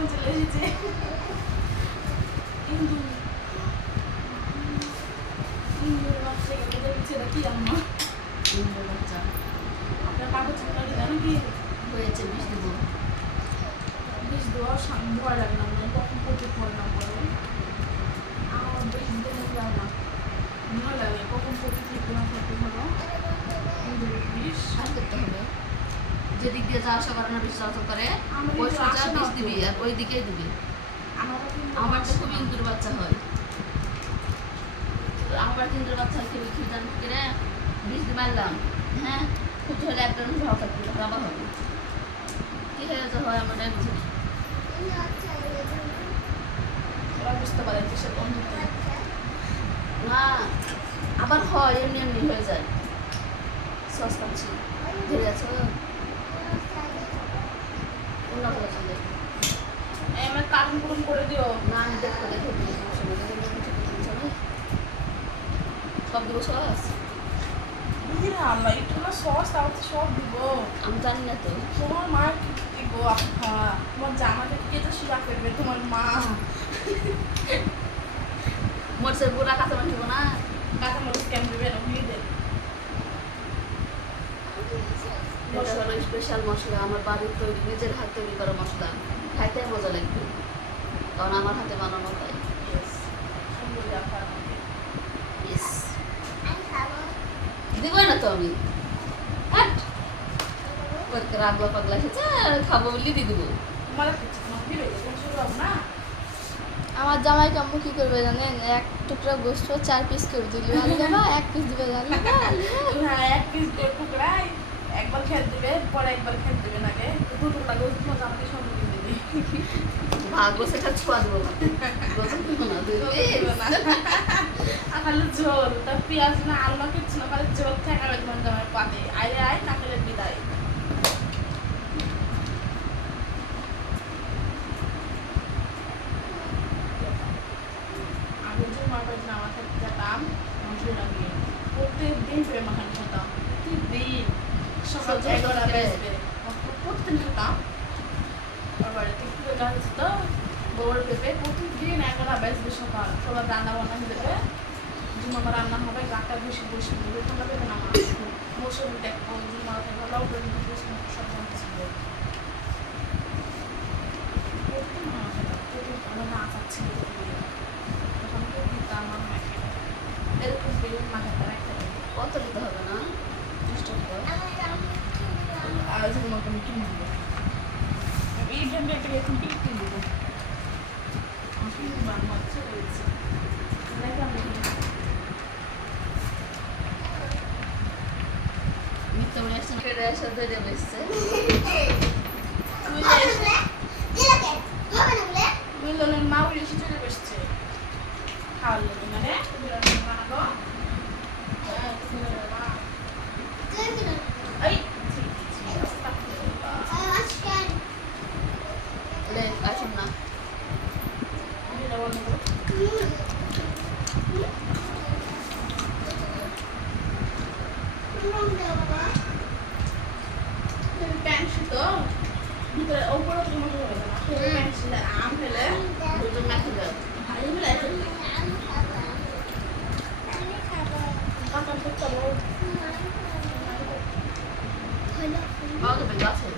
আমি চলে এসেছি ইন্দু ইন্দুর বাচ্চা ছেলে কি আম্মা ইন্দুর বাচ্চা আপনার কাগজ চিন্তা জানো কি হয়েছে বিষ দেবো বিষ দেওয়া ভয় লাগে না তখন প্রচুর পরিণাম করে আমার বিষ দিতে মন লাগে না ভয় লাগে কখন প্রচুর লিখতে না থাকতে হলো ইন্দুরের বিষ আর করতে হবে যেদিক দিয়ে যাওয়া আসা করে না বিষ চলাচল করে আমার ওই একটু সোজা আসে না বিষ তো। দিবি আর ওই দিকেই দিবি আমার আমার তো খুব ইন্দুর বাচ্চা হয় আমার ইন্দুর বাচ্চা খেয়ে খেয়ে জান করে বিষ দিয়ে মারলাম হ্যাঁ খুব ধরে একটা ভাব থাকবে আবার হবে কি হয়ে যা হয় আমার বুঝি না ওরা বুঝতে পারে কিসের বন্ধুত্ব না আবার হয় এমনি এমনি হয়ে যায় সস পাচ্ছি ধরে আছে অন্য করে চলে আমার কারণ পূরণ করে দিও না আমি দেখো দেখো সব দিব সস আল্লাহ একটু না সস তাও তো সব দিব আমি জানি না তো তোমার মা কি দিব আপা তোমার জামাটা কে তো সেবা করবে তোমার মা মরচের গুঁড়া কাঁচা মাছ দিব না কাঁচা মরিচ কেমন দেবে না ভুলে দেবে এটা হলো স্পেশাল মশলা আমার বাড়ির তৈরি নিজের হাত তৈরি করা মশলা খাইতে মজা লাগবে কারণ আমার হাতে বানানো হয় সুন্দর ব্যাপার ইস দিব না তো আমি হাট রাগলা পাগলা এসেছে আর খাবো বলি দিয়ে দিব তোমার তোমার দিবে কোন সুযোগ না আমার জামাই কাম্মু কি করবে জানেন এক টুকরা গোস্ত 4 পিস করে দিল আলগা 1 পিস দিবে জানেন হ্যাঁ এক পিস টুকরাই একবার খেয়ে দিবে পরে একবার খেয়ে দিবে নাকি দু টুকরা গোস্ত তোমার জামাকে সব দিয়ে দিবে ভাগ্য সেটা ছোঁয়া দেবো না গোসল দিব না দুই piece। খালি ঝোল তা পেঁয়াজ না আলু না কিচ্ছু না খালি ঝোল ঠেকাবে তোমার জামাই পাতে আয় আয় নাকেলের বিদায় আমি যে মার্কেট নামা থাকতে যেতাম মন্দির আগে প্রত্যেকদিন প্রেম মাখান খেতাম প্রত্যেকদিন সকাল সত্যি 11টা সত্যি। বেজবে প্রত্যেকদিন খেতাম আর বাড়িতে একটু গাছ তো বড় পেঁপে প্রতিদিন 11টা বেজবে সকাল সবার রান্না বান্না হয়ে যাবে জুমাবার রান্না হবে গাটা বেশি বসে দেবে তোমরা দেবে না মাছ মৌসুমি দেখবো জুমা থেকে লকডাউন সব জানতে ছিল প্রতিদিন মাছ খেতাম প্রতিদিন আমার না চাচ্ছিল তখন তো দিতাম আমার মাকে এরকম বেলুন মাখাতে রাখতে হবে কত দিতে হবে না 20 টাকা আর জুমাকে আমি কিনে দেবো এই জন্য একটা এরকম কিনে দেবো আমি বাংলা হচ্ছে রয়েছে নাকি আমি মিথ্যা মনে আসছে না ফেরে আসা ধরে বসছে মিলনের মা ওই এসে চলে বসছে খাওয়ার লোক মানে মিলনের মা গো হ্যাঁ মিলনের মা এই লে আসুন না প্যান্ট তো ভিতরে ওপরে তো মজা হবে না প্যান্ট ছিল আম ফেলে দুটো মেখে দাও ভালো ফেলে কাঁচা করতে পাওয়া যাবে গাছে